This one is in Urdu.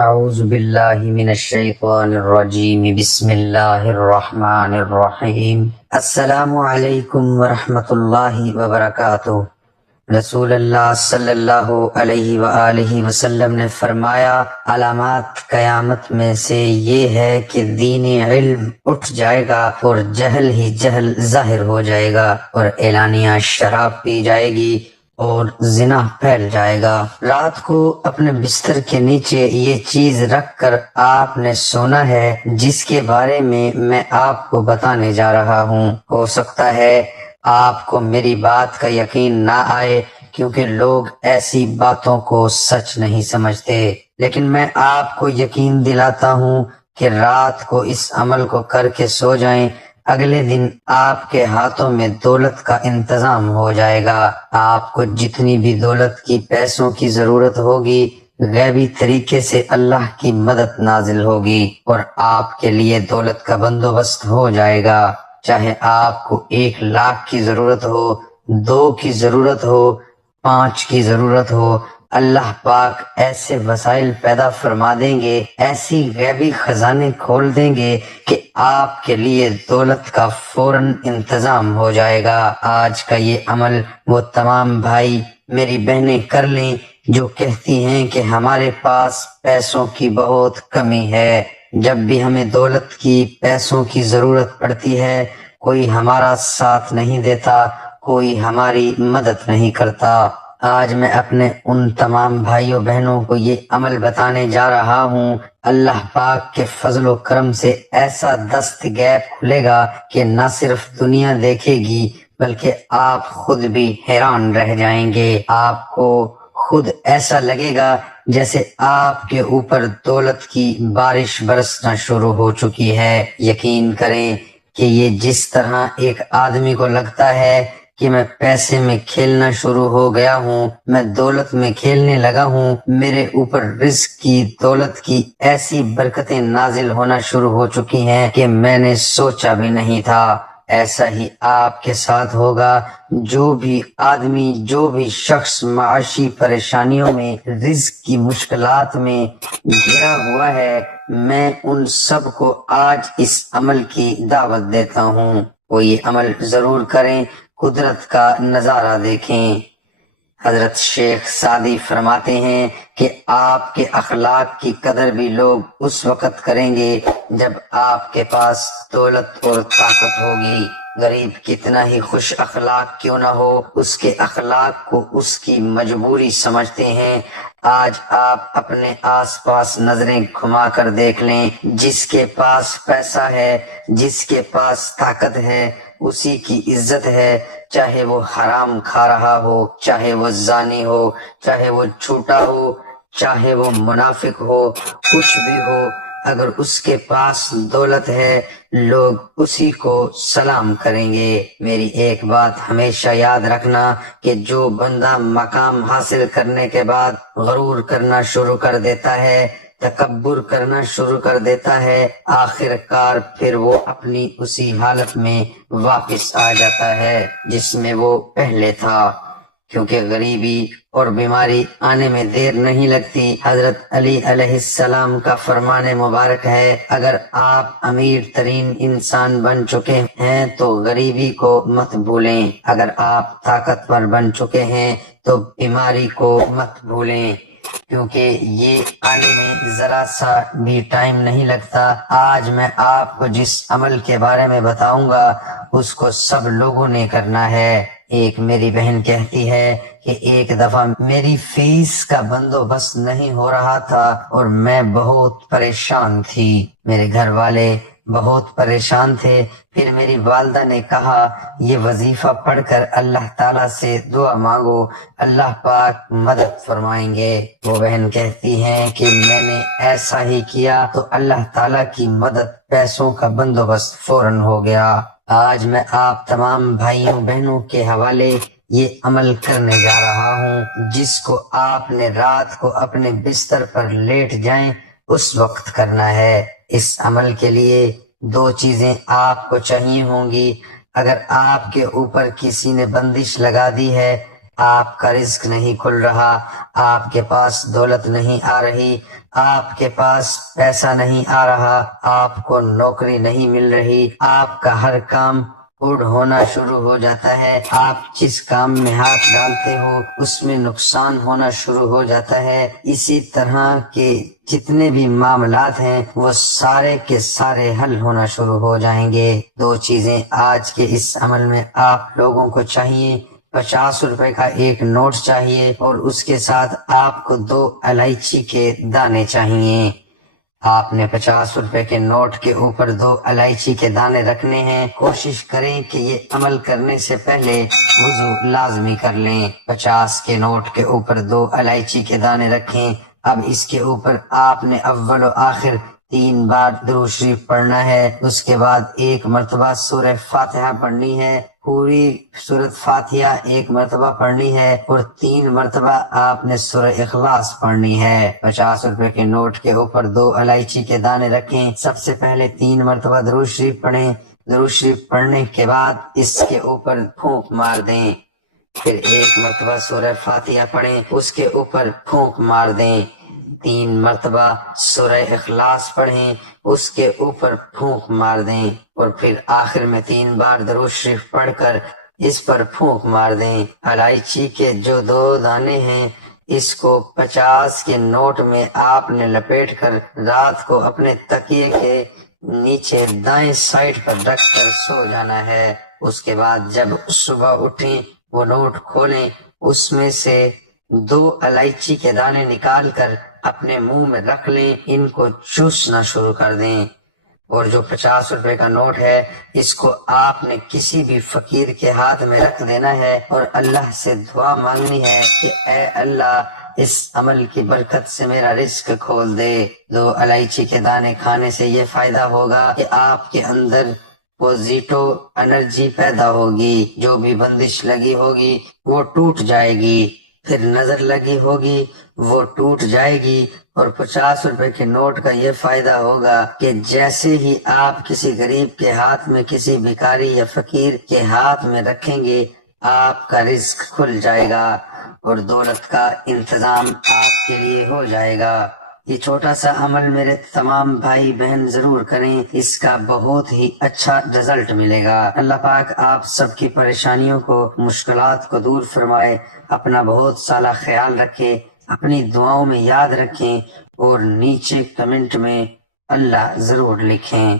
اعوذ باللہ من الشیطان الرجیم بسم اللہ الرحمن الرحیم السلام علیکم ورحمۃ اللہ وبرکاتہ۔ رسول اللہ صلی اللہ علیہ وآلہ وسلم نے فرمایا، علامات قیامت میں سے یہ ہے کہ دین علم اٹھ جائے گا اور جہل ہی جہل ظاہر ہو جائے گا، اور اعلانیہ شراب پی جائے گی اور زنا پھیل جائے گا۔ رات کو اپنے بستر کے نیچے یہ چیز رکھ کر آپ نے سونا ہے جس کے بارے میں آپ کو بتانے جا رہا ہوں۔ ہو سکتا ہے آپ کو میری بات کا یقین نہ آئے، کیونکہ لوگ ایسی باتوں کو سچ نہیں سمجھتے، لیکن میں آپ کو یقین دلاتا ہوں کہ رات کو اس عمل کو کر کے سو جائیں، اگلے دن آپ کے ہاتھوں میں دولت کا انتظام ہو جائے گا۔ آپ کو جتنی بھی دولت کی پیسوں کی ضرورت ہوگی، غیبی طریقے سے اللہ کی مدد نازل ہوگی اور آپ کے لیے دولت کا بندوبست ہو جائے گا۔ چاہے آپ کو 1,00,000 کی ضرورت ہو، 2 کی ضرورت ہو، 5 کی ضرورت ہو، اللہ پاک ایسے وسائل پیدا فرما دیں گے، ایسی غیبی خزانے کھول دیں گے کہ آپ کے لیے دولت کا فوراً انتظام ہو جائے گا۔ آج کا یہ عمل وہ تمام بھائی میری بہنیں کر لیں جو کہتی ہیں کہ ہمارے پاس پیسوں کی بہت کمی ہے۔ جب بھی ہمیں دولت کی، پیسوں کی ضرورت پڑتی ہے، کوئی ہمارا ساتھ نہیں دیتا، کوئی ہماری مدد نہیں کرتا۔ آج میں اپنے ان تمام بھائیوں بہنوں کو یہ عمل بتانے جا رہا ہوں۔ اللہ پاک کے فضل و کرم سے ایسا دست گیب کھلے گا کہ نہ صرف دنیا دیکھے گی بلکہ آپ خود بھی حیران رہ جائیں گے۔ آپ کو خود ایسا لگے گا جیسے آپ کے اوپر دولت کی بارش برسنا شروع ہو چکی ہے۔ یقین کریں کہ یہ جس طرح ایک آدمی کو لگتا ہے کہ میں پیسے میں کھیلنا شروع ہو گیا ہوں، میں دولت میں کھیلنے لگا ہوں، میرے اوپر رزق کی، دولت کی ایسی برکتیں نازل ہونا شروع ہو چکی ہیں کہ میں نے سوچا بھی نہیں تھا۔ ایسا ہی آپ کے ساتھ ہوگا۔ جو بھی آدمی، جو بھی شخص معاشی پریشانیوں میں، رزق کی مشکلات میں گھرا ہوا ہے، میں ان سب کو آج اس عمل کی دعوت دیتا ہوں۔ وہ یہ عمل ضرور کریں، قدرت کا نظارہ دیکھیں۔ حضرت شیخ سعدی فرماتے ہیں کہ آپ کے اخلاق کی قدر بھی لوگ اس وقت کریں گے جب آپ کے پاس دولت اور طاقت ہوگی۔ غریب کتنا ہی خوش اخلاق کیوں نہ ہو، اس کے اخلاق کو اس کی مجبوری سمجھتے ہیں۔ آج آپ اپنے آس پاس نظریں گھما کر دیکھ لیں، جس کے پاس پیسہ ہے، جس کے پاس طاقت ہے، اسی کی عزت ہے، چاہے وہ حرام کھا رہا ہو، چاہے وہ زانی ہو، چاہے وہ جھوٹا ہو، چاہے وہ منافق ہو، کچھ بھی ہو، اگر اس کے پاس دولت ہے، لوگ اسی کو سلام کریں گے۔ میری ایک بات ہمیشہ یاد رکھنا کہ جو بندہ مقام حاصل کرنے کے بعد غرور کرنا شروع کر دیتا ہے، تکبر کرنا شروع کر دیتا ہے، آخر کار پھر وہ اپنی اسی حالت میں واپس آ جاتا ہے جس میں وہ پہلے تھا، کیونکہ غریبی اور بیماری آنے میں دیر نہیں لگتی۔ حضرت علی علیہ السلام کا فرمان مبارک ہے، اگر آپ امیر ترین انسان بن چکے ہیں تو غریبی کو مت بھولیں، اگر آپ طاقتور بن چکے ہیں تو بیماری کو مت بھولیں، کیونکہ یہ آنے میں ذرا سا بھی ٹائم نہیں لگتا۔ آج میں آپ کو جس عمل کے بارے میں بتاؤں گا اس کو سب لوگوں نے کرنا ہے۔ ایک میری بہن کہتی ہے کہ ایک دفعہ میری فیس کا بندوبست نہیں ہو رہا تھا اور میں بہت پریشان تھی، میرے گھر والے بہت پریشان تھے۔ پھر میری والدہ نے کہا یہ وظیفہ پڑھ کر اللہ تعالیٰ سے دعا مانگو، اللہ پاک مدد فرمائیں گے۔ وہ بہن کہتی ہیں کہ میں نے ایسا ہی کیا تو اللہ تعالیٰ کی مدد، پیسوں کا بندوبست فوراً ہو گیا۔ آج میں آپ تمام بھائیوں بہنوں کے حوالے یہ عمل کرنے جا رہا ہوں جس کو آپ نے رات کو اپنے بستر پر لیٹ جائیں اس وقت کرنا ہے۔ اس عمل کے لیے 2 چیزیں آپ کو چاہیے ہوں گی۔ اگر آپ کے اوپر کسی نے بندش لگا دی ہے، آپ کا رزق نہیں کھل رہا، آپ کے پاس دولت نہیں آ رہی، آپ کے پاس پیسہ نہیں آ رہا، آپ کو نوکری نہیں مل رہی، آپ کا ہر کام اڑ ہونا شروع ہو جاتا ہے، آپ جس کام میں ہاتھ ڈالتے ہو اس میں نقصان ہونا شروع ہو جاتا ہے، اسی طرح کے جتنے بھی معاملات ہیں وہ سارے کے سارے حل ہونا شروع ہو جائیں گے۔ دو چیزیں آج کے اس عمل میں آپ لوگوں کو چاہیے۔ 50 روپے کا ایک نوٹ چاہیے اور اس کے ساتھ آپ کو 2 الائچی کے دانے چاہیے۔ آپ نے 50 روپے کے نوٹ کے اوپر 2 الائچی کے دانے رکھنے ہیں۔ کوشش کریں کہ یہ عمل کرنے سے پہلے وضو لازمی کر لیں۔ 50 کے نوٹ کے اوپر 2 الائچی کے دانے رکھیں۔ اب اس کے اوپر آپ نے اول و آخر 3 بار درود شریف پڑھنا ہے، اس کے بعد 1 مرتبہ سورہ فاتحہ پڑھنی ہے، پوری سورۃ فاتحہ 1 مرتبہ پڑھنی ہے اور 3 مرتبہ آپ نے سورہ اخلاص پڑھنی ہے۔ 50 روپے کے نوٹ کے اوپر 2 الائچی کے دانے رکھیں، سب سے پہلے 3 مرتبہ درود شریف پڑھیں، درود شریف پڑھنے کے بعد اس کے اوپر پھونک مار دیں، پھر 1 مرتبہ سورہ فاتحہ پڑھیں، اس کے اوپر پھونک مار دیں، 3 مرتبہ سورہ اخلاص پڑھیں، اس کے اوپر پھونک مار دیں اور پھر آخر میں 3 بار درود شریف پڑھ کر اس پر پھونک مار دیں۔ الائچی کے جو 2 دانے ہیں اس کو 50 کے نوٹ میں آپ نے لپیٹ کر رات کو اپنے تکیے کے نیچے دائیں سائڈ پر رکھ کر سو جانا ہے۔ اس کے بعد جب صبح اٹھیں وہ نوٹ کھولیں، اس میں سے 2 الائچی کے دانے نکال کر اپنے منہ میں رکھ لیں، ان کو چوسنا شروع کر دیں۔ اور جو 50 روپے کا نوٹ ہے اس کو آپ نے کسی بھی فقیر کے ہاتھ میں رکھ دینا ہے اور اللہ سے دعا مانگنی ہے کہ اے اللہ اس عمل کی برکت سے میرا رزق کھول دے۔ 2 الائچی کے دانے کھانے سے یہ فائدہ ہوگا کہ آپ کے اندر پوزیٹو انرجی پیدا ہوگی، جو بھی بندش لگی ہوگی وہ ٹوٹ جائے گی، پھر نظر لگی ہوگی وہ ٹوٹ جائے گی، اور 50 روپے کے نوٹ کا یہ فائدہ ہوگا کہ جیسے ہی آپ کسی غریب کے ہاتھ میں، کسی بھکاری یا فقیر کے ہاتھ میں رکھیں گے آپ کا رزق کھل جائے گا اور دولت کا انتظام آپ کے لیے ہو جائے گا۔ یہ چھوٹا سا عمل میرے تمام بھائی بہن ضرور کریں، اس کا بہت ہی اچھا رزلٹ ملے گا۔ اللہ پاک آپ سب کی پریشانیوں کو، مشکلات کو دور فرمائے، اپنا بہت سارا خیال رکھے، اپنی دعاؤں میں یاد رکھیں اور نیچے کمنٹ میں اللہ ضرور لکھیں۔